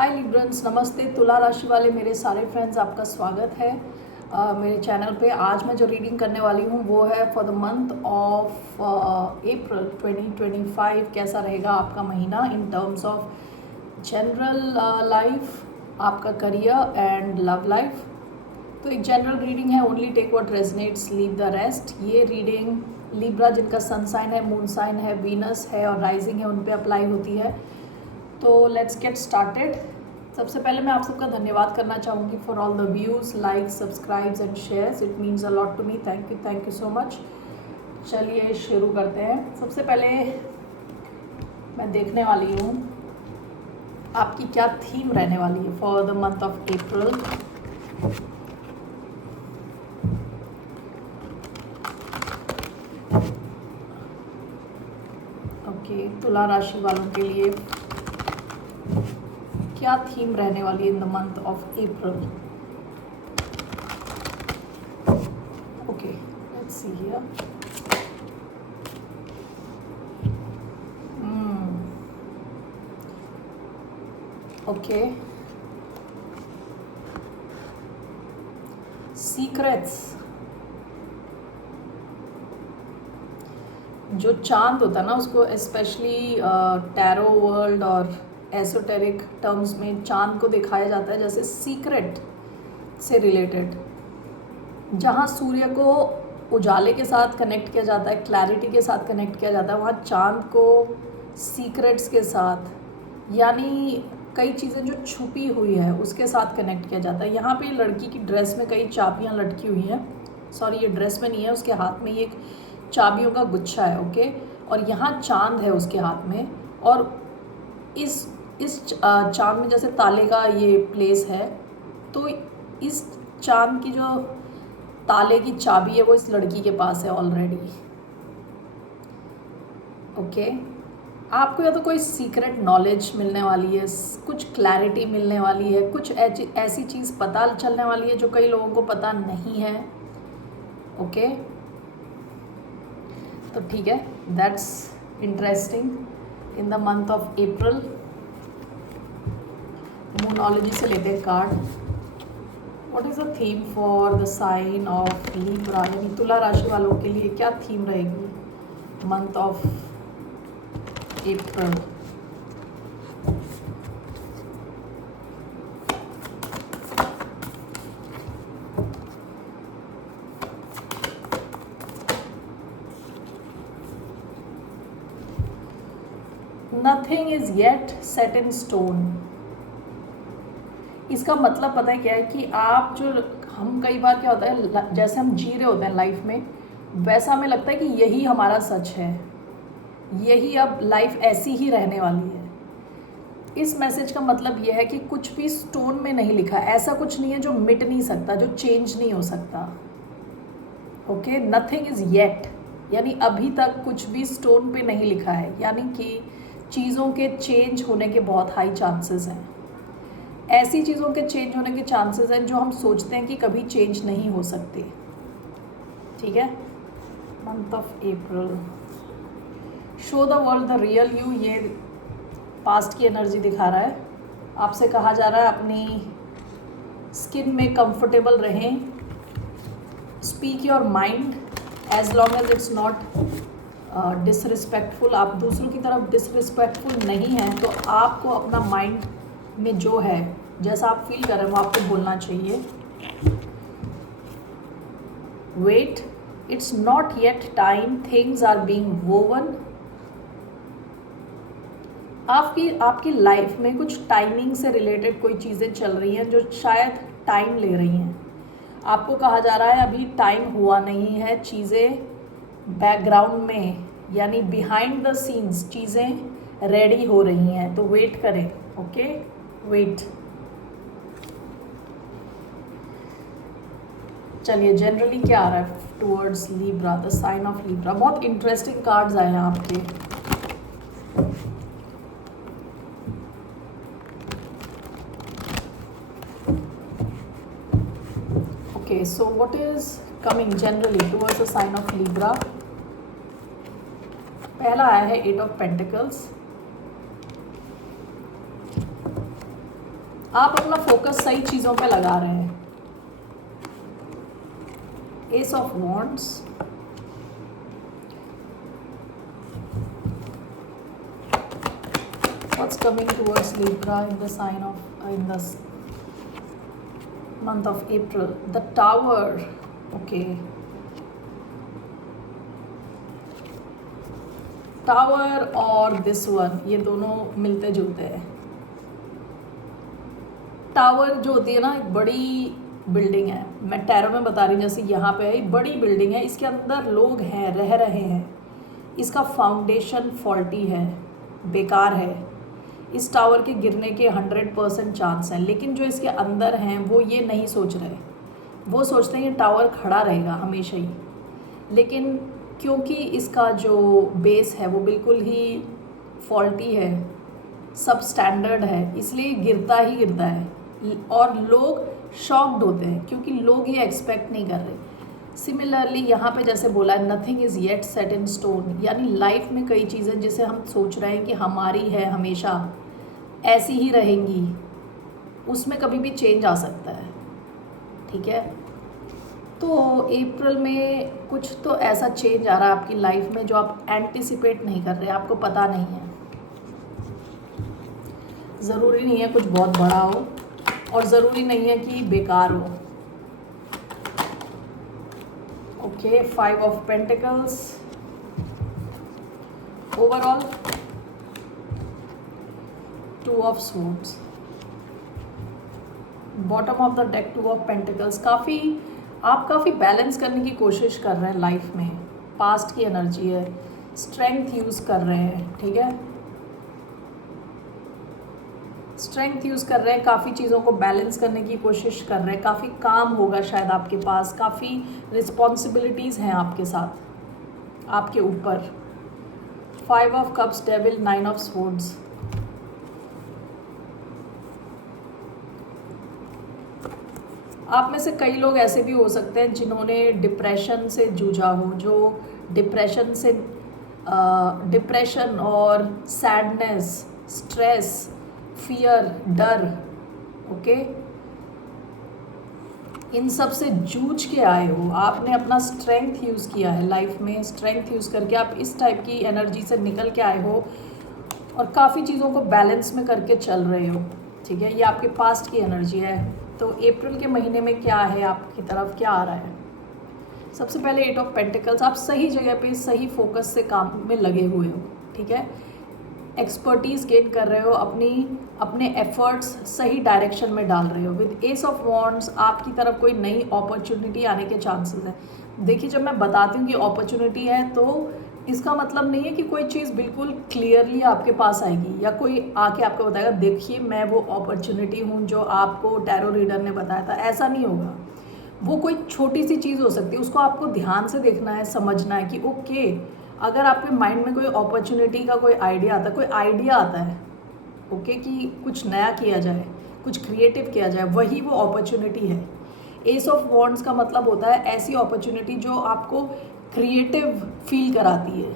हाय Librans, नमस्ते। तुला राशि वाले मेरे सारे फ्रेंड्स, आपका स्वागत है मेरे चैनल पे। आज मैं जो रीडिंग करने वाली हूँ वो है for the month of April 2025। कैसा रहेगा आपका महीना in terms of general life, आपका करियर एंड लव लाइफ। तो एक जनरल रीडिंग है, only take what resonates, leave the rest. ये रीडिंग लिब्रा जिनका सन साइन है, मून साइन है, वीनस है और राइजिंग है, उन पे अप्लाई होती है। तो लेट्स गेट स्टार्टेड। सबसे पहले मैं आप सबका धन्यवाद करना चाहूँगी for all the views, likes, subscribes and shares. It means a lot to me. Thank you so much. चलिए शुरू करते हैं। सबसे पहले मैं देखने वाली हूँ आपकी क्या थीम रहने वाली है for the month of April. Okay, तुला राशि वालों के लिए क्या थीम रहने वाली है इन the month of April. Okay, let's see here. Okay, secrets. जो चांद होता है ना, उसको स्पेशली टैरो वर्ल्ड और एसोटेरिक टर्म्स में चांद को दिखाया जाता है जैसे सीक्रेट से रिलेटेड। जहाँ सूर्य को उजाले के साथ कनेक्ट किया जाता है, क्लैरिटी के साथ कनेक्ट किया जाता है, वहाँ चांद को सीक्रेट्स के साथ, यानी कई चीज़ें जो छुपी हुई है उसके साथ कनेक्ट किया जाता है। यहाँ पे लड़की की ड्रेस में कई चाबियाँ लटकी हुई हैं। सॉरी, ये ड्रेस में नहीं है, उसके हाथ में ये एक चाबियों का गुच्छा है। ओके, और यहाँ चांद है उसके हाथ में, और इस चांद में जैसे ताले का ये प्लेस है, तो इस चांद की जो ताले की चाबी है वो इस लड़की के पास है ऑलरेडी। ओके, आपको या तो कोई सीक्रेट नॉलेज मिलने वाली है, कुछ क्लैरिटी मिलने वाली है, कुछ ऐसी चीज़ पता चलने वाली है जो कई लोगों को पता नहीं है। ओके, तो ठीक है, that's interesting in the month of April. Moonology से लेते हैं card. What is the theme for the sign of Libra, यानी तुला राशि वालों के लिए क्या थीम रहेगी month of April. Nothing is yet set in stone. इसका मतलब पता है क्या है कि आप जो, हम कई बार क्या होता है, जैसे हम जी रहे होते हैं लाइफ में, वैसा हमें लगता है कि यही हमारा सच है, यही अब लाइफ ऐसी ही रहने वाली है। इस मैसेज का मतलब यह है कि कुछ भी स्टोन में नहीं लिखा, ऐसा कुछ नहीं है जो मिट नहीं सकता, जो चेंज नहीं हो सकता। ओके, नथिंग इज येट, यानी अभी तक कुछ भी स्टोन पे नहीं लिखा है, यानी कि चीज़ों के चेंज होने के बहुत हाई चांसेस हैं। ऐसी चीज़ों के चेंज होने के चांसेस हैं जो हम सोचते हैं कि कभी चेंज नहीं हो सकते। ठीक है, month of April. Show the world the real you, ये पास्ट की एनर्जी दिखा रहा है। आपसे कहा जा रहा है अपनी स्किन में कंफर्टेबल रहें। Speak your mind as long as it's not disrespectful. आप दूसरों की तरफ डिसरिस्पेक्टफुल नहीं हैं तो आपको अपना माइंड में जो है, जैसा आप फील कर रहे हैं वो आपको बोलना चाहिए। Wait, it's not yet time, things are being woven. आपकी लाइफ में कुछ टाइमिंग से रिलेटेड कोई चीज़ें चल रही हैं जो शायद टाइम ले रही हैं। आपको कहा जा रहा है अभी टाइम हुआ नहीं है, चीज़ें बैकग्राउंड में, यानी बिहाइंड द सीन्स चीज़ें रेडी हो रही हैं, तो वेट करें। Okay, wait. चलिए, जनरली क्या आ रहा है towards Libra, the sign of Libra. बहुत इंटरेस्टिंग कार्ड्स आए हैं आपके। Okay, so what is coming generally towards the sign of Libra. पहला आया है 8 ऑफ पेंटिकल्स, आप अपना फोकस सही चीज़ों पे लगा रहे हैं। Ace of wands, what's coming towards Libra in the sign of in the month of April, the tower. Okay, tower और दिस वन, ये दोनों मिलते जुलते हैं। टावर जो होती है ना, एक बड़ी बिल्डिंग है, मैं टैरो में बता रही हूँ, जैसे यहाँ पे है बड़ी बिल्डिंग है, इसके अंदर लोग हैं, रह रहे हैं, इसका फाउंडेशन फॉल्टी है, बेकार है, इस टावर के गिरने के 100% चांस हैं। लेकिन जो इसके अंदर हैं वो ये नहीं सोच रहे, वो सोचते हैं ये टावर खड़ा रहेगा हमेशा ही, लेकिन क्योंकि इसका जो बेस है वो बिल्कुल ही फॉल्टी है, सब स्टैंडर्ड है, इसलिए गिरता ही गिरता है। और लोग शॉक्ड होते हैं क्योंकि लोग ये एक्सपेक्ट नहीं कर रहे। सिमिलरली यहाँ पे जैसे बोला है, nothing is yet set in stone, यानी लाइफ में कई चीज़ें जिसे हम सोच रहे हैं कि हमारी है, हमेशा ऐसी ही रहेंगी, उसमें कभी भी चेंज आ सकता है। ठीक है, तो अप्रैल में कुछ तो ऐसा चेंज आ रहा है आपकी लाइफ में जो आप एंटिसिपेट नहीं कर रहे, आपको पता नहीं है। ज़रूरी नहीं है कुछ बहुत बड़ा हो, और ज़रूरी नहीं है कि बेकार हो। Okay, 5 of pentacles, overall 2 of swords, bottom of the deck 2 of pentacles. आप काफ़ी बैलेंस करने की कोशिश कर रहे हैं लाइफ में, पास्ट की एनर्जी है, स्ट्रेंथ यूज़ कर रहे हैं। ठीक है, स्ट्रेंथ यूज़ कर रहे हैं, काफ़ी चीज़ों को बैलेंस करने की कोशिश कर रहे हैं, काफ़ी काम होगा शायद आपके पास, काफ़ी रिस्पॉन्सिबिलिटीज़ हैं आपके साथ, आपके ऊपर। 5 of cups, devil, 9 of swords. आप में से कई लोग ऐसे भी हो सकते हैं जिन्होंने डिप्रेशन से जूझा हो, जो डिप्रेशन और सैडनेस, स्ट्रेस, फियर, डर, ओके, इन सब से जूझ के आए हो। आपने अपना स्ट्रेंथ यूज़ किया है लाइफ में, स्ट्रेंथ यूज़ करके आप इस टाइप की एनर्जी से निकल के आए हो और काफ़ी चीज़ों को बैलेंस में करके चल रहे हो। ठीक है, ये आपके पास्ट की एनर्जी है। तो अप्रैल के महीने में क्या है, आपकी तरफ क्या आ रहा है? सबसे पहले 8 ऑफ पेंटिकल्स, आप सही जगह पे सही फोकस से काम में लगे हुए हो। ठीक है, एक्सपर्टीज़ गेन कर रहे हो, अपने एफर्ट्स सही डायरेक्शन में डाल रहे हो। विद एस ऑफ वॉन्ड्स आपकी तरफ कोई नई अपॉर्चुनिटी आने के चांसेस हैं। देखिए, जब मैं बताती हूँ कि अपॉर्चुनिटी है तो इसका मतलब नहीं है कि कोई चीज़ बिल्कुल क्लियरली आपके पास आएगी या कोई आके आपको बताएगा देखिए मैं वो अपॉर्चुनिटी हूँ जो आपको टैरो रीडर ने बताया था, ऐसा नहीं होगा। वो कोई छोटी सी चीज़ हो सकती है, उसको आपको ध्यान से देखना है, समझना है कि ओके, अगर आपके माइंड में कोई अपॉर्चुनिटी का कोई आइडिया आता है ओके, कि कुछ नया किया जाए, कुछ क्रिएटिव किया जाए, वही वो अपॉर्चुनिटी है। एस ऑफ वॉन्ड्स का मतलब होता है ऐसी अपॉर्चुनिटी जो आपको क्रिएटिव फील कराती है।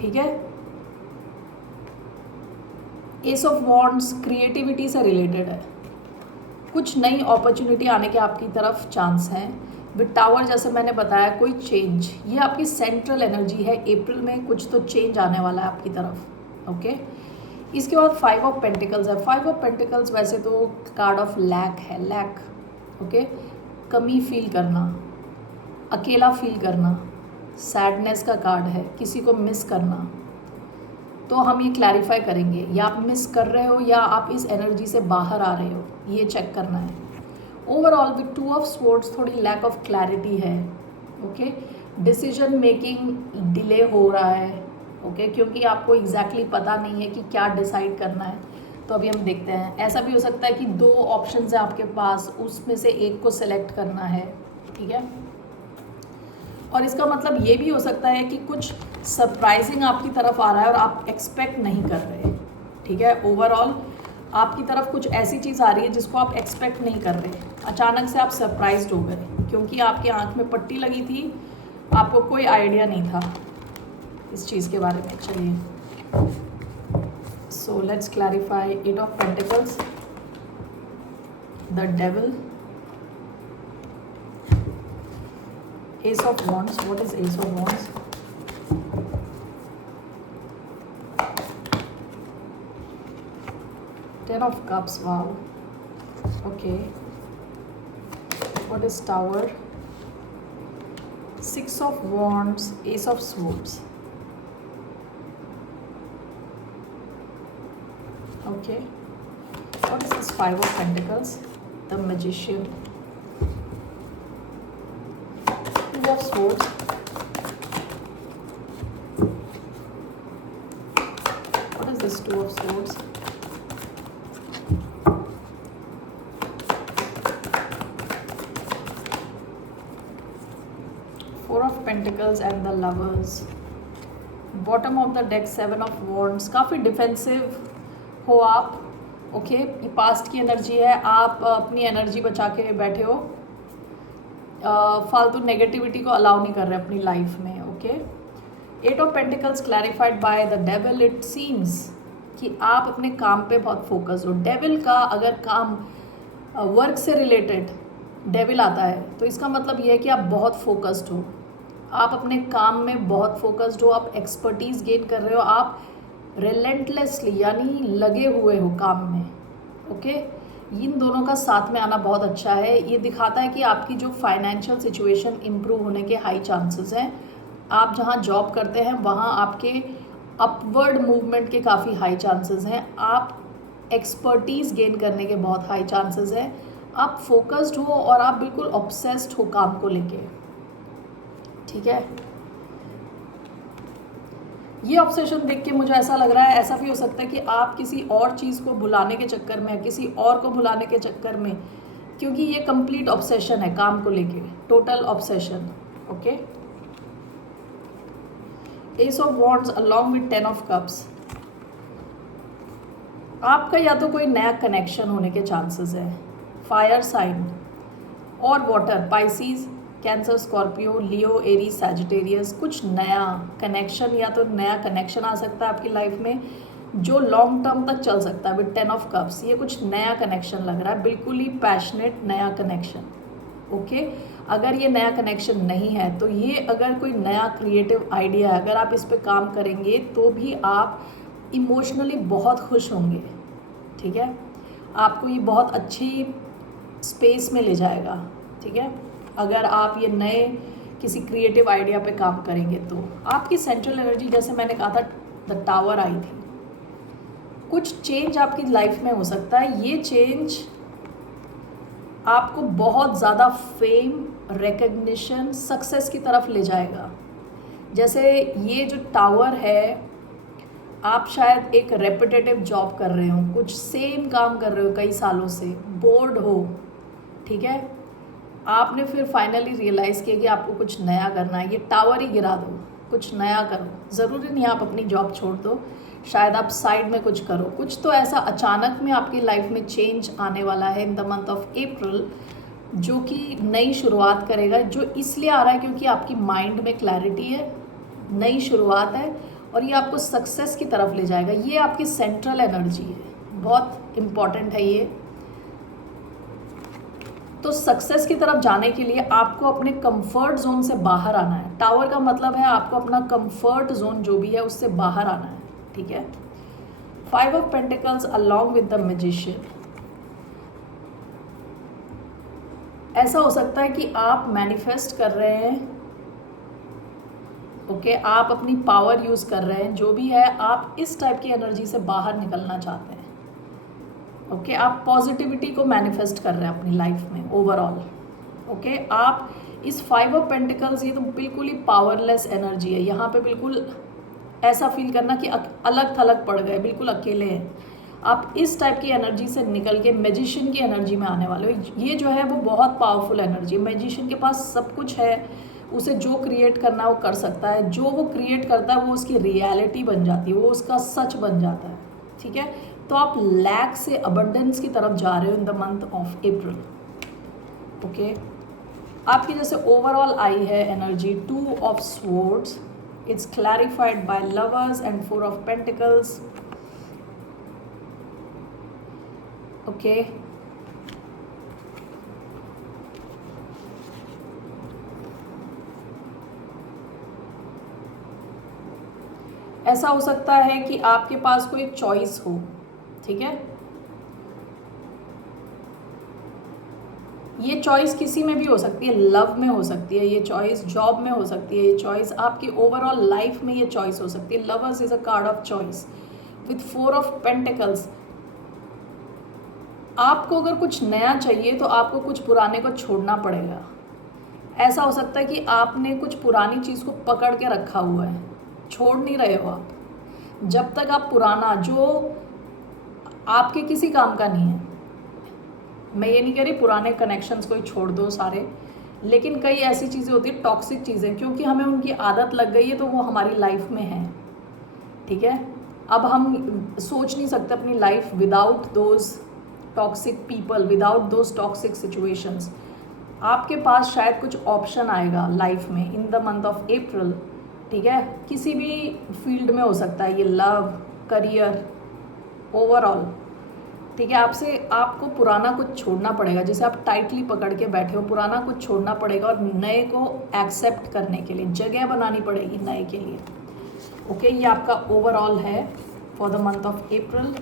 ठीक है, एस ऑफ वॉन्ड्स क्रिएटिविटी से रिलेटेड है, कुछ नई अपॉर्चुनिटी आने के आपकी तरफ चांस हैं। विद टावर जैसे मैंने बताया, कोई चेंज, ये आपकी सेंट्रल एनर्जी है, अप्रैल में कुछ तो चेंज आने वाला है आपकी तरफ। ओके, इसके बाद 5 ऑफ पेंटिकल्स है। 5 ऑफ पेंटिकल्स वैसे तो कार्ड ऑफ लैक है, लैक, ओके, कमी फील करना, अकेला फील करना, सैडनेस का कार्ड है, किसी को मिस करना। तो हम ये क्लैरिफाई करेंगे, या आप मिस कर रहे हो या आप इस एनर्जी से बाहर आ रहे हो, ये चेक करना है। ओवरऑल विद 2 ऑफ स्वॉर्ड्स थोड़ी लैक ऑफ क्लैरिटी है। ओके, डिसीजन मेकिंग डिले हो रहा है। ओके, क्योंकि आपको एग्जैक्टली पता नहीं है कि क्या डिसाइड करना है। तो अभी हम देखते हैं, ऐसा भी हो सकता है कि 2 ऑप्शंस हैं आपके पास, उसमें से एक को सिलेक्ट करना है। ठीक है, और इसका मतलब ये भी हो सकता है कि कुछ सरप्राइजिंग आपकी तरफ आ रहा है और आप एक्सपेक्ट नहीं कर रहे। ठीक है, ओवरऑल आपकी तरफ कुछ ऐसी चीज़ आ रही है जिसको आप एक्सपेक्ट नहीं कर रहे, अचानक से आप सरप्राइज्ड हो गए क्योंकि आपकी आंख में पट्टी लगी थी, आपको कोई आइडिया नहीं था इस चीज़ के बारे में। चलिए, so let's clarify 8 of pentacles. the devil, ace of wands. What is ace of wands? Ten of cups. Wow. Okay. What is tower? Six of wands, ace of swords. Okay. What is this five of pentacles? The magician. Two of swords. What is this two of swords? Four of pentacles and the lovers. Bottom of the deck seven of wands. काफ़ी defensive हो आप. Okay ये past की energy है. आप अपनी energy बचा के बैठे हो. फालतू नेगेटिविटी को अलाउ नहीं कर रहे अपनी लाइफ में. Okay eight of pentacles clarified by the devil. It seems कि आप अपने काम पे बहुत फोकस हो. डेविल का अगर काम वर्क से रिलेटेड डेविल आता है तो इसका मतलब ये है कि आप बहुत फोकस्ड हो. आप अपने काम में बहुत फोकस्ड हो. आप एक्सपर्टीज़ गेन कर रहे हो. आप रिलेंटलेसली यानी लगे हुए हो काम में. ओके इन दोनों का साथ में आना बहुत अच्छा है. ये दिखाता है कि आपकी जो फाइनेंशियल सिचुएशन इम्प्रूव होने के हाई चांसेस हैं. आप जहाँ जॉब करते हैं वहाँ आपके अपवर्ड मूवमेंट के काफ़ी हाई चांसेस हैं. आप एक्सपर्टीज़ गेन करने के बहुत हाई चांसेस हैं. आप फोकस्ड हो और आप बिल्कुल ऑब्सेस्ड हो काम को लेके. ठीक है ये ऑब्सेशन देख के मुझे ऐसा लग रहा है. ऐसा भी हो सकता है कि आप किसी और चीज़ को भुलाने के चक्कर में, किसी और को भुलाने के चक्कर में, क्योंकि ये कंप्लीट ऑब्सेशन है काम को लेके. Total obsession. Okay S of wands along with ten of cups. आपका या तो कोई नया कनेक्शन होने के चांसेस है. फायर साइन और वाटर, पाइसीज, कैंसर, स्कॉर्पियो, लियो, एरीज, सैजिटेरियस. कुछ नया कनेक्शन या तो नया कनेक्शन आ सकता है आपकी लाइफ में जो लॉन्ग टर्म तक चल सकता है. विद टेन ऑफ कप्स ये कुछ नया कनेक्शन लग रहा है. बिल्कुल ही पैशनेट नया कनेक्शन. ओके अगर ये नया कनेक्शन नहीं है तो ये अगर कोई नया क्रिएटिव आइडिया है, अगर आप इस पर काम करेंगे तो भी आप इमोशनली बहुत खुश होंगे. ठीक है आपको ये बहुत अच्छी स्पेस में ले जाएगा. ठीक है अगर आप ये नए किसी क्रिएटिव आइडिया पे काम करेंगे तो आपकी सेंट्रल एनर्जी, जैसे मैंने कहा था द टावर आई थी. कुछ चेंज आपकी लाइफ में हो सकता है. ये चेंज आपको बहुत ज़्यादा फेम, रिकग्निशन, सक्सेस की तरफ ले जाएगा. जैसे ये जो टावर है, आप शायद एक रेपिटेटिव जॉब कर रहे हो, कुछ सेम काम कर रहे हो कई सालों से, बोर्ड हो. ठीक है आपने फिर फाइनली रियलाइज़ किया कि आपको कुछ नया करना है. ये टावर ही गिरा दो, कुछ नया करो. ज़रूरी नहीं आप अपनी जॉब छोड़ दो, शायद आप साइड में कुछ करो. कुछ तो ऐसा अचानक में आपकी लाइफ में चेंज आने वाला है इन द मंथ ऑफ अप्रैल जो कि नई शुरुआत करेगा. जो इसलिए आ रहा है क्योंकि आपकी माइंड में क्लैरिटी है, नई शुरुआत है और ये आपको सक्सेस की तरफ ले जाएगा. ये आपकी सेंट्रल एनर्जी है, बहुत इम्पॉर्टेंट है ये. तो सक्सेस की तरफ जाने के लिए आपको अपने कंफर्ट जोन से बाहर आना है. टावर का मतलब है आपको अपना कंफर्ट जोन जो भी है उससे बाहर आना है. ठीक है five of pentacles along with the magician. ऐसा हो सकता है कि आप मैनिफेस्ट कर रहे हैं. ओके आप अपनी पावर यूज़ कर रहे हैं. जो भी है आप इस टाइप की एनर्जी से बाहर निकलना चाहते हैं. ओके आप पॉजिटिविटी को मैनिफेस्ट कर रहे हैं अपनी लाइफ में ओवरऑल. ओके आप इस फाइव ऑफ पेंटिकल्स, ये तो बिल्कुल ही पावरलेस एनर्जी है. यहाँ पे बिल्कुल ऐसा फील करना कि अलग थलग पड़ गए, बिल्कुल अकेले हैं. आप इस टाइप की एनर्जी से निकल के मैजिशियन की एनर्जी में आने वाले हो. ये जो है वो बहुत पावरफुल एनर्जी है. मैजिशियन के पास सब कुछ है, उसे जो क्रिएट करना है वो कर सकता है. जो वो क्रिएट करता है वो उसकी रियलिटी बन जाती है, वो उसका सच बन जाता है. ठीक है तो आप लैक से अबंडेंस की तरफ जा रहे हो in the month of April. Okay आपकी जैसे ओवरऑल आई है energy two of swords. It's clarified by lovers and four of pentacles. Okay ऐसा हो सकता है कि आपके पास कोई एक चॉइस हो, ठीक है। ये चॉइस किसी में भी हो सकती है, लव में हो सकती है ये चॉइस, जॉब में हो सकती है ये चॉइस, आपकी ओवरऑल लाइफ में ये चॉइस हो सकती है। Lovers is a card of choice with 4 of pentacles. आपको अगर कुछ नया चाहिए तो आपको कुछ पुराने को छोड़ना पड़ेगा। ऐसा हो सकता है कि आपने कुछ पुरानी चीज़ को पकड़ के रखा हुआ है, छोड़ नहीं रहे हो आप। जब तक आप पुराना जो आपके किसी काम का नहीं है, मैं ये नहीं कह रही पुराने कनेक्शंस को ही छोड़ दो सारे, लेकिन कई ऐसी चीज़ें होती हैं टॉक्सिक चीज़ें, क्योंकि हमें उनकी आदत लग गई है तो वो हमारी लाइफ में है, ठीक है। अब हम सोच नहीं सकते अपनी life without those toxic people, without those toxic situations. आपके पास शायद कुछ ऑप्शन आएगा लाइफ में इन द मंथ ऑफ अप्रैल, ठीक है। किसी भी फील्ड में हो सकता है ये, लव, करियर, ओवरऑल, ठीक है। आपको पुराना कुछ छोड़ना पड़ेगा, जैसे आप टाइटली पकड़ के बैठे हो, पुराना कुछ छोड़ना पड़ेगा और नए को एक्सेप्ट करने के लिए जगह बनानी पड़ेगी नए के लिए, ओके। ये आपका ओवरऑल है for the month of April.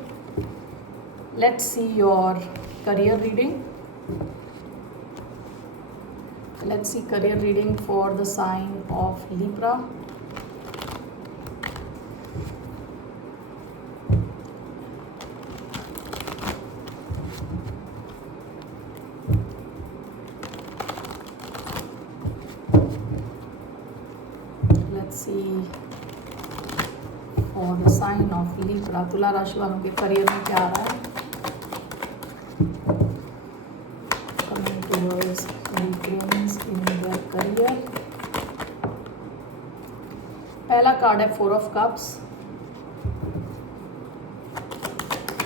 Let's see your career reading. Let's see career reading for the sign of Libra. See for the sign of Libra, तुला राशि वालों के करियर में क्या आ रहा है? Coming towards Librans in their career. पहला कार्ड है 4 of Cups.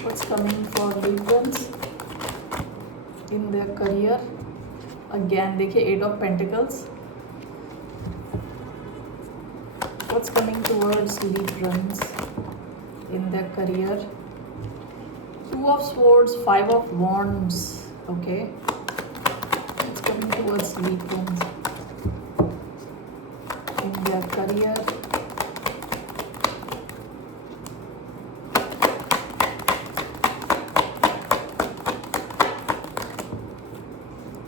What's coming for Librans in their career? Again देखिए 8 of Pentacles. What's coming towards Librans in their career? 2 of Swords, 5 of Wands. Okay. What's coming towards Librans in their career?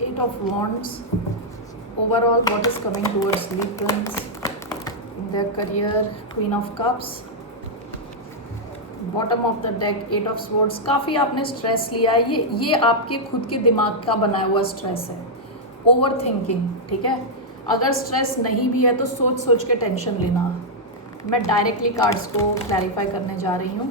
Eight of Wands. Overall, what is coming towards Librans in their career? Queen of Cups. Bottom of the deck 8 of swords. काफ़ी आपने stress लिया है, ये आपके खुद के दिमाग का बनाया हुआ स्ट्रेस है, ओवर थिंकिंग, ठीक है। अगर स्ट्रेस नहीं भी है तो सोच सोच के टेंशन लेना। मैं डायरेक्टली कार्ड्स को क्लैरिफाई करने जा रही हूँ।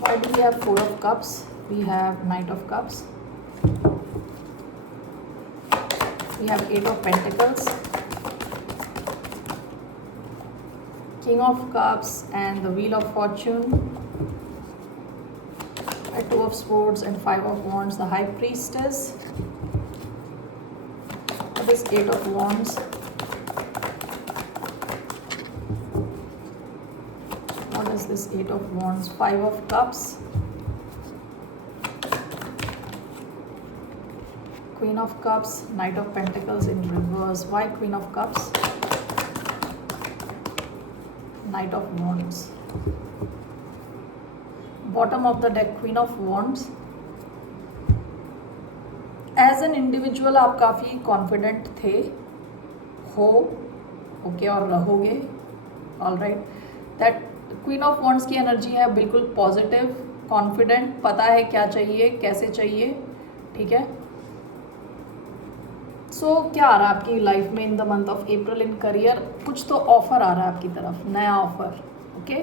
Why do we have 4 of Cups? We have Knight of Cups. We have 8 of Pentacles, King of Cups and the Wheel of Fortune, 2 of Swords and 5 of Wands, the High Priestess. What is 8 of Wands? What is this 8 of Wands? 5 of Cups, Queen of Cups, Knight of Pentacles in reverse. Why Queen of Cups? Knight of Wands. Bottom of the deck Queen of Wands. As an individual आप काफ़ी confident थे, हो, okay, और रहोगे, all right. That queen of wands की energy है बिल्कुल positive, confident, पता है क्या चाहिए, कैसे चाहिए, ठीक है। सो क्या आ रहा है आपकी लाइफ में इन the month of April in career? कुछ तो ऑफर आ रहा है आपकी तरफ, नया ऑफर, ओके।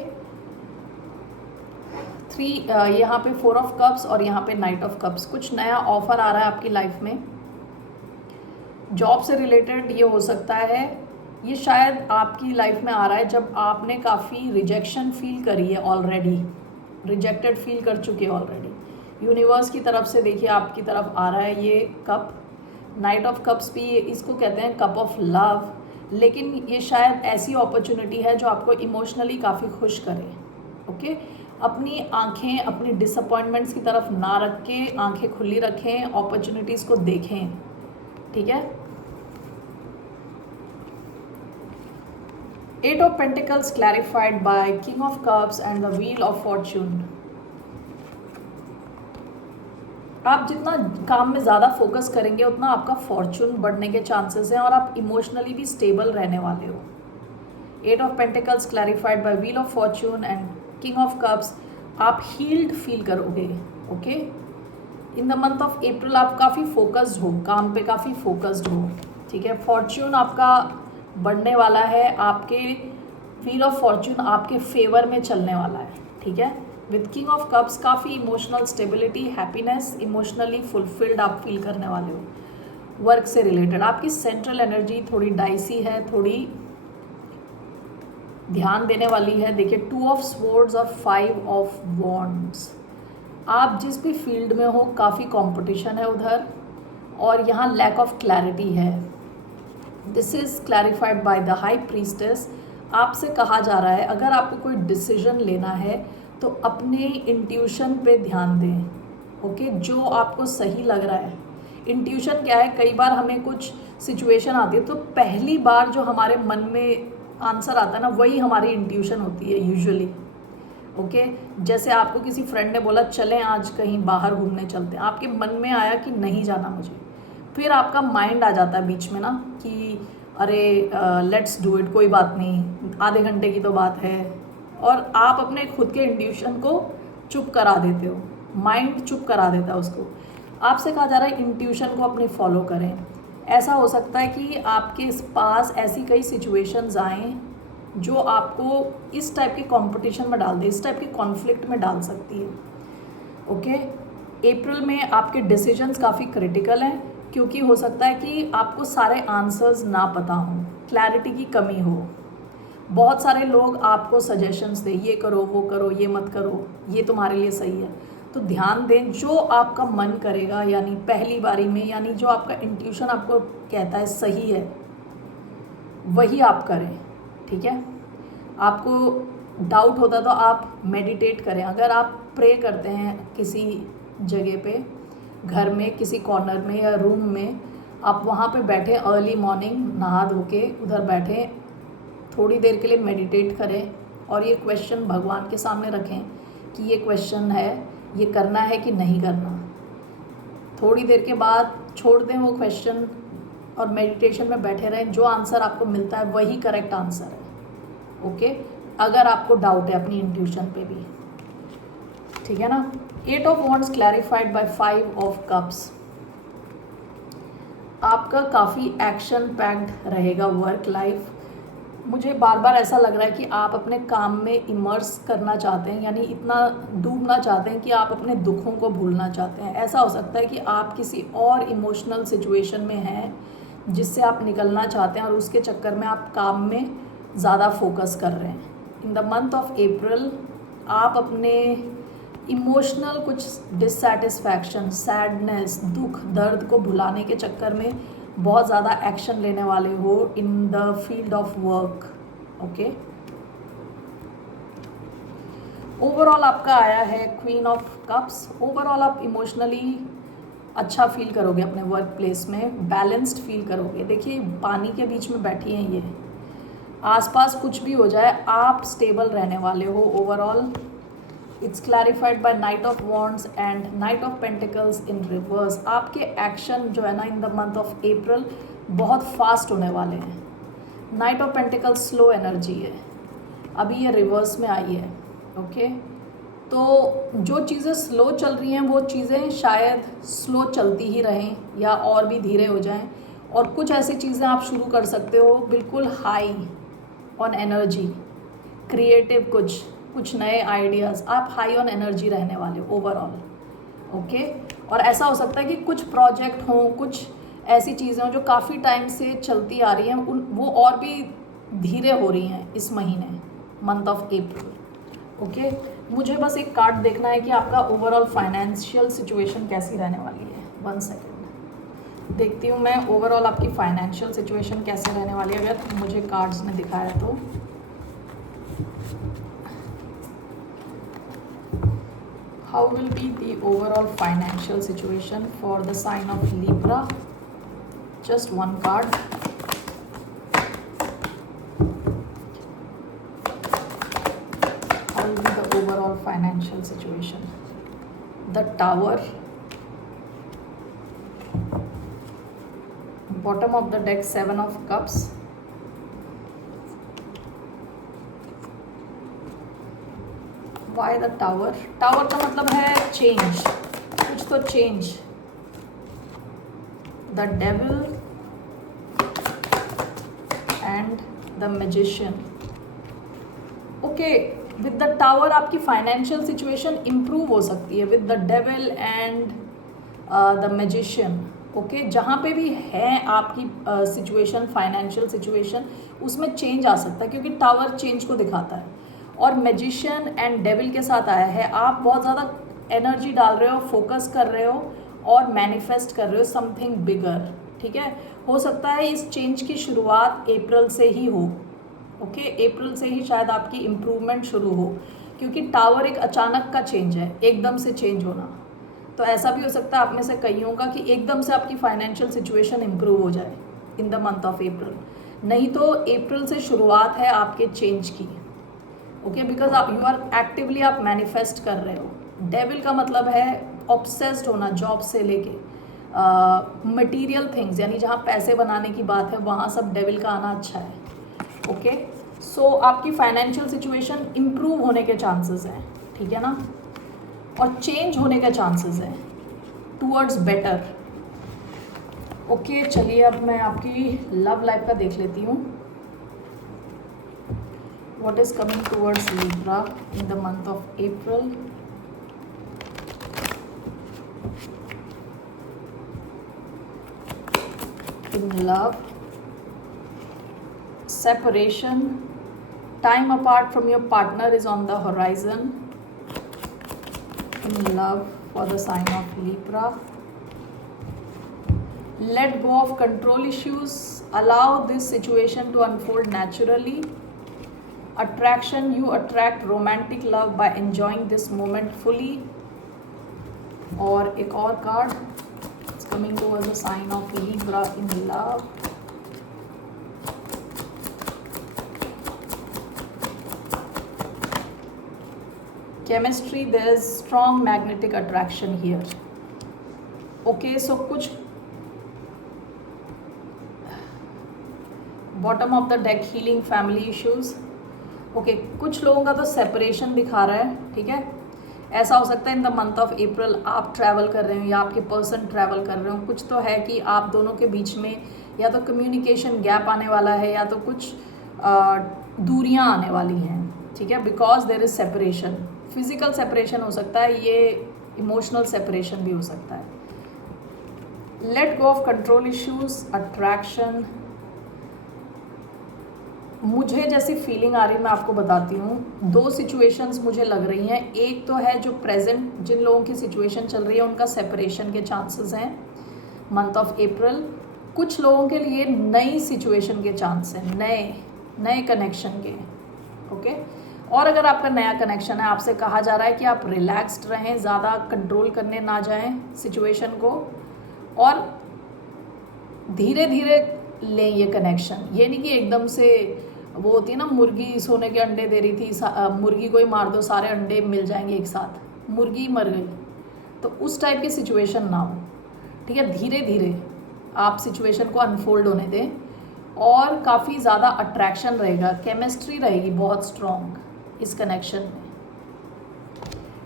3 यहाँ पे 4 ऑफ कप्स और यहाँ पे नाइट ऑफ कप्स, कुछ नया ऑफर आ रहा है आपकी लाइफ में। जॉब से रिलेटेड ये हो सकता है, ये शायद आपकी लाइफ में आ रहा है जब आपने काफ़ी रिजेक्शन फील करी है ऑलरेडी, रिजेक्टेड फील कर चुके हैं ऑलरेडी। यूनिवर्स की तरफ से देखिए आपकी तरफ आ रहा है ये कप। नाइट ऑफ कप्स भी इसको कहते हैं कप ऑफ लव, लेकिन ये शायद ऐसी अपॉर्चुनिटी है जो आपको इमोशनली काफ़ी खुश करे, ओके। अपनी आंखें अपनी डिसअपॉइंटमेंट्स की तरफ ना रख के आंखें खुली रखें, अपॉर्चुनिटीज़ को देखें, ठीक है। 8 of Pentacles clarified by King of Cups and the Wheel of Fortune। आप जितना काम में ज़्यादा फोकस करेंगे उतना आपका फॉर्चून बढ़ने के चांसेस हैं और आप इमोशनली भी स्टेबल रहने वाले हो। 8 of pentacles clarified by wheel of fortune and king of cups, आप हील्ड फील करोगे। Okay, in the month of April आप काफ़ी फोकस्ड हो, काम पे काफ़ी फोकस्ड हो। ठीक है, फॉर्चून आपका बढ़ने वाला है, आपके व्हील ऑफ फॉर्चून आपके फेवर में चलने वाला है। ठीक है, विद किंग ऑफ कप्स काफ़ी emotional stability, happiness, emotionally fulfilled आप फील करने वाले हो। वर्क से रिलेटेड आपकी सेंट्रल एनर्जी थोड़ी डाइसी है, थोड़ी ध्यान देने वाली है। देखिए, 2 ऑफ स्वॉर्ड्स और 5 ऑफ वॉन्ड्स, आप जिस भी फील्ड में हो काफ़ी कंपटीशन है उधर, और यहाँ लैक ऑफ क्लैरिटी है। This is clarified by the high priestess. आपसे कहा जा रहा है अगर आपको कोई डिसीजन लेना है तो अपने इंट्यूशन पे ध्यान दें। ओके, जो आपको सही लग रहा है। इंट्यूशन क्या है, कई बार हमें कुछ सिचुएशन आती है तो पहली बार जो हमारे मन में आंसर आता है ना, वही हमारी इंट्यूशन होती है यूजुअली। ओके, जैसे आपको किसी फ्रेंड ने बोला चलें आज कहीं बाहर घूमने चलते हैं, आपके मन में आया कि नहीं जाना मुझे, फिर आपका माइंड आ जाता है बीच में ना कि अरे लेट्स डू इट, कोई बात नहीं, आधे घंटे की तो बात है, और आप अपने खुद के इंट्यूशन को चुप करा देते हो, माइंड चुप करा देता है उसको। आपसे कहा जा रहा है इंट्यूशन को अपनी फॉलो करें। ऐसा हो सकता है कि आपके पास ऐसी कई सिचुएशंस आएँ जो आपको इस टाइप के कंपटीशन में डाल दे, इस टाइप के कॉन्फ्लिक्ट में डाल सकती है। ओके, अप्रैल में आपके डिसीजंस काफ़ी क्रिटिकल हैं, क्योंकि हो सकता है कि आपको सारे आंसर्स ना पता हों, क्लैरिटी की कमी हो। बहुत सारे लोग आपको सजेशंस दें, ये करो, वो करो, ये मत करो, ये तुम्हारे लिए सही है। तो ध्यान दें, जो आपका मन करेगा, यानी पहली बारी में, यानी जो आपका इंट्यूशन आपको कहता है सही है, वही आप करें। ठीक है, आपको डाउट होता तो आप मेडिटेट करें। अगर आप प्रे करते हैं किसी जगह पे, घर में किसी कॉर्नर में या रूम में, आप वहाँ पे बैठे अर्ली मॉर्निंग, नहा धो के उधर बैठे, थोड़ी देर के लिए मेडिटेट करें और ये क्वेश्चन भगवान के सामने रखें कि ये क्वेश्चन है, ये करना है कि नहीं करना। थोड़ी देर के बाद छोड़ दें वो क्वेश्चन और मेडिटेशन में बैठे रहें। जो आंसर आपको मिलता है वही करेक्ट आंसर है। ओके, अगर आपको डाउट है अपनी इंट्यूशन पे भी, ठीक है ना। 8 of wands clarified by 5 of cups, आपका काफ़ी एक्शन पैक्ड रहेगा वर्क लाइफ। मुझे बार बार ऐसा लग रहा है कि आप अपने काम में इमर्स करना चाहते हैं, यानी इतना डूबना चाहते हैं कि आप अपने दुखों को भूलना चाहते हैं। ऐसा हो सकता है कि आप किसी और इमोशनल सिचुएशन में हैं जिससे आप निकलना चाहते हैं और उसके चक्कर में आप काम में ज़्यादा फोकस कर रहे हैं। इन द मंथ ऑफ अप्रैल आप अपने इमोशनल कुछ डिससेटिस्फैक्शन, सैडनेस, दुख, दर्द को भुलाने के चक्कर में बहुत ज़्यादा एक्शन लेने वाले हो in the field of work. Okay, overall आपका आया है क्वीन ऑफ कप्स। ओवरऑल आप इमोशनली अच्छा फील करोगे, अपने वर्क प्लेस में बैलेंस्ड फील करोगे। देखिए, पानी के बीच में बैठी हैं ये, आसपास कुछ भी हो जाए आप स्टेबल रहने वाले हो overall. It's clarified by knight of wands and knight of pentacles in reverse. आपके एक्शन जो है ना in the month of April बहुत फास्ट होने वाले हैं। Knight of pentacles slow energy है, अभी ये रिवर्स में आई है। ओके, तो जो चीज़ें स्लो चल रही हैं वो चीज़ें शायद स्लो चलती ही रहें या और भी धीरे हो जाएं, और कुछ ऐसी चीज़ें आप शुरू कर सकते हो बिल्कुल हाई ऑन एनर्जी, क्रिएटिव, कुछ नए आइडियाज़, आप हाई ऑन एनर्जी रहने वाले हो ओवरऑल। ओके, और ऐसा हो सकता है कि कुछ प्रोजेक्ट हों, कुछ ऐसी चीज़ें हों जो काफ़ी टाइम से चलती आ रही हैं, वो और भी धीरे हो रही हैं इस महीने, मंथ ऑफ अप्रैल। ओके, मुझे बस एक कार्ड देखना है कि आपका ओवरऑल फाइनेंशियल सिचुएशन कैसी रहने वाली है। 1 सेकेंड, देखती हूँ मैं ओवरऑल आपकी फाइनेंशियल सिचुएशन कैसे रहने वाली है, अगर मुझे कार्ड्स ने दिखाया तो। How will be the overall financial situation for the sign of Libra? just one card. How will be the overall financial situation? The Tower. Bottom of the deck, Seven of Cups. Why the Tower? Tower का मतलब है change, कुछ तो change. The Devil and the Magician. Okay, with the tower आपकी financial situation improve हो सकती है with the devil and the magician. Okay, जहाँ पे भी है आपकी सिचुएशन, फाइनेंशियल सिचुएशन, उसमें चेंज आ सकता है क्योंकि टावर चेंज को दिखाता है. और मैजिशियन एंड डेविल के साथ आया है, आप बहुत ज़्यादा एनर्जी डाल रहे हो, फोकस कर रहे हो और मैनिफेस्ट कर रहे हो समथिंग बिगर. ठीक है, हो सकता है इस चेंज की शुरुआत अप्रैल से ही हो. ओके, अप्रैल से ही शायद आपकी इम्प्रूवमेंट शुरू हो क्योंकि टावर एक अचानक का चेंज है, एकदम से चेंज होना. तो ऐसा भी हो सकता है आप में से कईयों का कि एकदम से आपकी फाइनेंशियल सिचुएशन इम्प्रूव हो जाए इन द मंथ ऑफ अप्रैल. नहीं तो अप्रैल से शुरुआत है आपके चेंज की. ओके, बिकॉज आप यू आर एक्टिवली आप मैनिफेस्ट कर रहे हो. डेविल का मतलब है ऑब्सेस्ड होना, जॉब से लेके मटीरियल थिंग्स, यानी जहाँ पैसे बनाने की बात है वहाँ सब डेविल का आना अच्छा है. ओके, सो आपकी फाइनेंशियल सिचुएशन इम्प्रूव होने के चांसेस हैं. ठीक है ना, और चेंज होने के चांसेस हैं टूवर्ड्स बेटर. ओके, चलिए अब मैं आपकी लव लाइफ का देख लेती हूँ. What is coming towards Libra in the month of April. In love, separation, time apart from your partner is on the horizon. In love for the sign of Libra. Let go of control issues, allow this situation to unfold naturally. Attraction, you attract romantic love by enjoying this moment fully. और एक और card, it's coming towards the sign of Libra in love. Chemistry, there is strong magnetic attraction here. Okay, so कुछ bottom of the deck, healing family issues. Okay, कुछ लोगों का तो separation दिखा रहा है. ठीक है, ऐसा हो सकता है इन द मंथ ऑफ अप्रैल आप ट्रैवल कर रहे हो या आपके पर्सन ट्रैवल कर रहे हो. कुछ तो है कि आप दोनों के बीच में या तो कम्युनिकेशन गैप आने वाला है या तो कुछ दूरियां आने वाली हैं. ठीक है, because there is separation. Physical separation हो सकता है, ये इमोशनल सेपरेशन भी हो सकता है. Late go of control issues, attraction. मुझे जैसी फीलिंग आ रही है मैं आपको बताती हूँ. दो सिचुएशंस मुझे लग रही हैं. एक तो है जो प्रेजेंट जिन लोगों की सिचुएशन चल रही है उनका सेपरेशन के चांसेस हैं मंथ ऑफ अप्रैल. कुछ लोगों के लिए नई सिचुएशन के चांस हैं, नए कनेक्शन के. ओके, और अगर आपका नया कनेक्शन है, आपसे कहा जा रहा है कि आप रिलैक्स्ड रहें, ज़्यादा कंट्रोल करने ना जाएं सिचुएशन को और धीरे धीरे लें ये कनेक्शन. ये नहीं कि एकदम से वो होती है ना, मुर्गी सोने के अंडे दे रही थी, मुर्गी को ही मार दो सारे अंडे मिल जाएंगे एक साथ, मुर्गी मर गई. तो उस टाइप की सिचुएशन ना हो. ठीक है, धीरे धीरे आप सिचुएशन को अनफोल्ड होने दें और काफ़ी ज़्यादा अट्रैक्शन रहेगा, केमिस्ट्री रहेगी बहुत स्ट्रॉन्ग इस कनेक्शन में.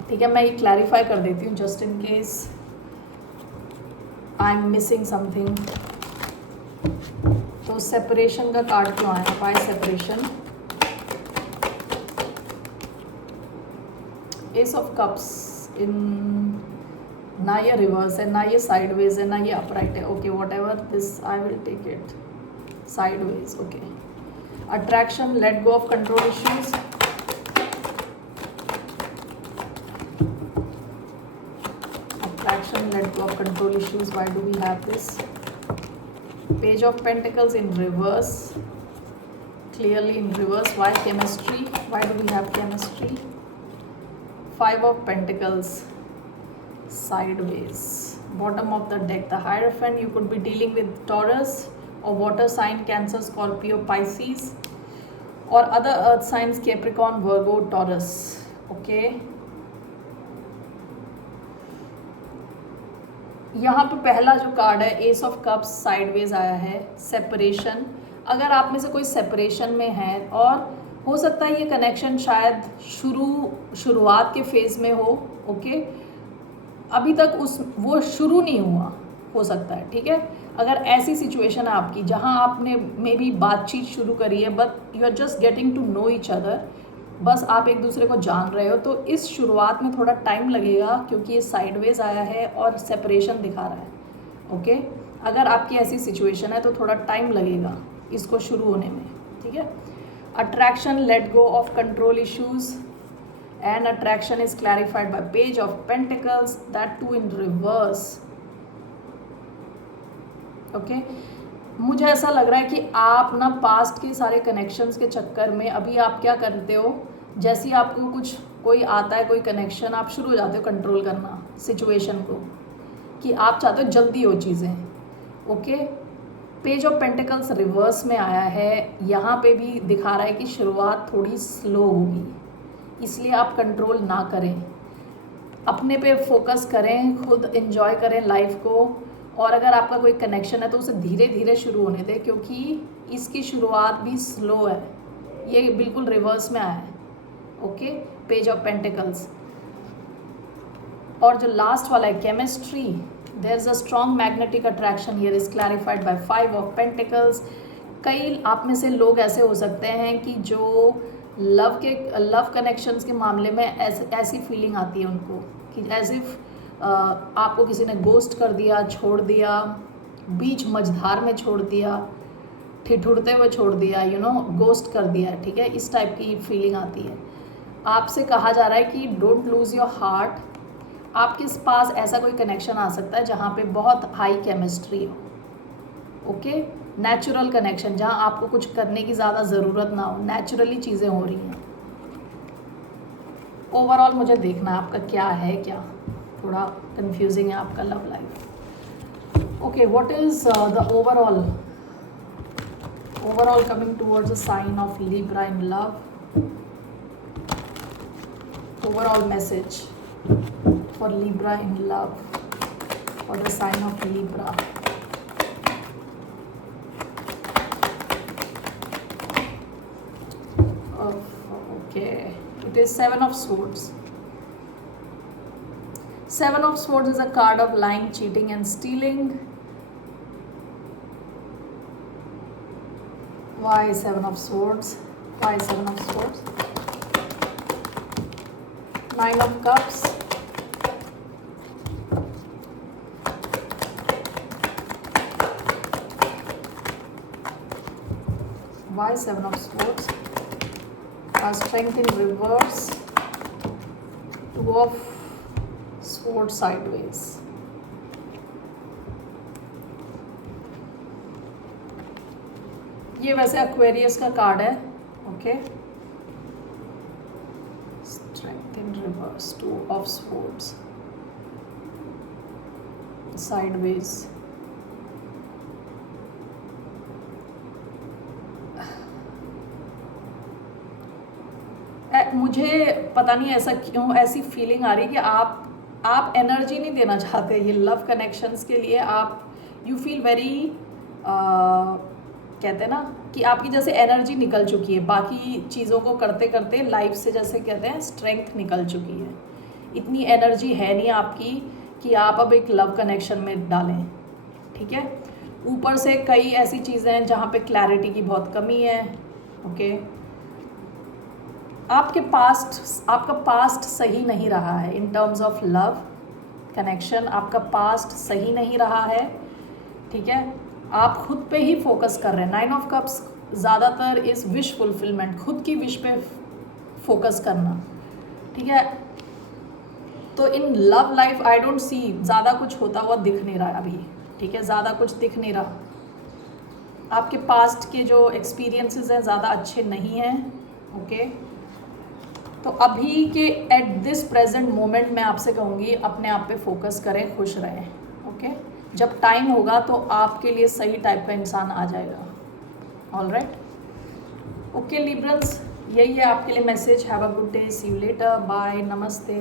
ठीक है, मैं ये क्लैरिफाई कर देती हूँ just in case I am missing something. तो सेपरेशन का कार्ड क्यों आया, by separation. Ace of cups in, ना ये रिवर्स है, ना ये साइडवेज है, ना ये अपराइट है. Okay, whatever this I will take it sideways. Okay, attraction, let go of control issues. Attraction, let go of control issues. Why do we have this? Page of Pentacles in reverse, clearly in reverse. Why chemistry? Why do we have chemistry? Five of Pentacles sideways. bottom of the deck, the Hierophant. You could be dealing with Taurus or water sign, Cancer, Scorpio, Pisces, or other earth signs, Capricorn, Virgo, Taurus. Okay, यहाँ पे पहला जो card है S of cups sideways आया है, separation. अगर आप में से कोई सेपरेशन में है और हो सकता है ये कनेक्शन शायद शुरुआत के फेज़ में हो, अभी तक वो शुरू नहीं हुआ, हो सकता है, ठीक है। अगर ऐसी सिचुएशन है आपकी जहां आपने मे बी बातचीत शुरू करी है but you are just getting to know each other, बस आप एक दूसरे को जान रहे हो, तो इस शुरुआत में थोड़ा टाइम लगेगा क्योंकि ये साइडवेज आया है और सेपरेशन दिखा रहा है। ओके, अगर आपकी ऐसी सिचुएशन है तो थोड़ा टाइम लगेगा इसको शुरू होने में, ठीक है। Attraction, let go of control issues, and attraction is clarified by page of pentacles, that too in reverse. Okay, मुझे ऐसा लग रहा है कि आप ना पास्ट के सारे कनेक्शंस के चक्कर में अभी आप क्या करते हो, जैसे ही आपको कोई आता है, कोई कनेक्शन, आप शुरू हो जाते हो कंट्रोल करना सिचुएशन को, कि आप चाहते हो जल्दी हो चीज़ें। Okay, page of pentacles reverse में आया है, यहाँ पे भी दिखा रहा है कि शुरुआत थोड़ी स्लो होगी, इसलिए आप कंट्रोल ना करें, अपने पे फोकस करें, खुद एंजॉय करें लाइफ को। और अगर आपका कोई कनेक्शन है तो उसे धीरे धीरे शुरू होने दें, क्योंकि इसकी शुरुआत भी स्लो है, ये बिल्कुल रिवर्स में आया है। Okay, page of pentacles. और जो लास्ट वाला है chemistry, there is a strong magnetic attraction here is clarified by 5 of pentacles. कई आप में से लोग ऐसे हो सकते हैं कि जो लव कनेक्शंस के मामले में ऐसी फीलिंग आती है उनको कि एज इफ आपको किसी ने गोस्ट कर दिया, छोड़ दिया, बीच मझधार में छोड़ दिया, ठिठुरते हुए छोड़ दिया, गोस्ट कर दिया, ठीक है, इस टाइप की फीलिंग आती है। आपसे कहा जा रहा है कि डोंट लूज़ योर हार्ट। आपके पास ऐसा कोई कनेक्शन आ सकता है जहाँ पे बहुत हाई केमिस्ट्री हो, ओके, नेचुरल कनेक्शन, जहाँ आपको कुछ करने की ज़्यादा ज़रूरत ना हो, नेचुरली चीज़ें हो रही हैं। ओवरऑल मुझे देखना है आपका क्या है, क्या थोड़ा कंफ्यूजिंग है आपका love life. Okay, what is the overall coming towards the sign of Libra in love, overall message for Libra in love, for the sign of Libra. Okay, it is 7 of swords. 7 of Swords is a card of lying, cheating and stealing. Why 7 of Swords? Why 7 of Swords? 9 of Cups. Why 7 of Swords? Strength in reverse. 2 of Sword sideways. ये वैसे Aquarius का card है, okay. Strength in reverse, 2 of Swords sideways. मुझे पता नहीं ऐसा क्यों, ऐसी फीलिंग आ रही है कि आप एनर्जी नहीं देना चाहते ये लव कनेक्शंस के लिए। आप यू फील वेरी, कहते हैं ना कि आपकी जैसे एनर्जी निकल चुकी है, बाकी चीज़ों को करते करते लाइफ से, जैसे कहते हैं स्ट्रेंथ निकल चुकी है, इतनी एनर्जी है नहीं आपकी कि आप अब एक लव कनेक्शन में डालें, ठीक है। ऊपर से कई ऐसी चीज़ें हैं जहाँ पे क्लैरिटी की बहुत कमी है, ओके। आपका पास्ट सही नहीं रहा है इन टर्म्स ऑफ लव कनेक्शन, आपका पास्ट सही नहीं रहा है, ठीक है। आप खुद पे ही फोकस कर रहे हैं। 9 of Cups ज़्यादातर इस विश फुलफिलमेंट, खुद की विश पे फोकस करना, ठीक है। तो in love life I don't see ज़्यादा कुछ होता हुआ दिख नहीं रहा अभी, ठीक है, ज़्यादा कुछ दिख नहीं रहा। आपके पास्ट के जो एक्सपीरियंसेस हैं ज़्यादा अच्छे नहीं हैं, ओके। तो अभी के एट दिस प्रेजेंट मोमेंट मैं आपसे कहूँगी अपने आप पे फोकस करें, खुश रहें, ओके, जब टाइम होगा तो आपके लिए सही टाइप का इंसान आ जाएगा। ऑल राइट, ओके लिब्रल्स, यही है आपके लिए message. Have a good day, see you later, bye, नमस्ते।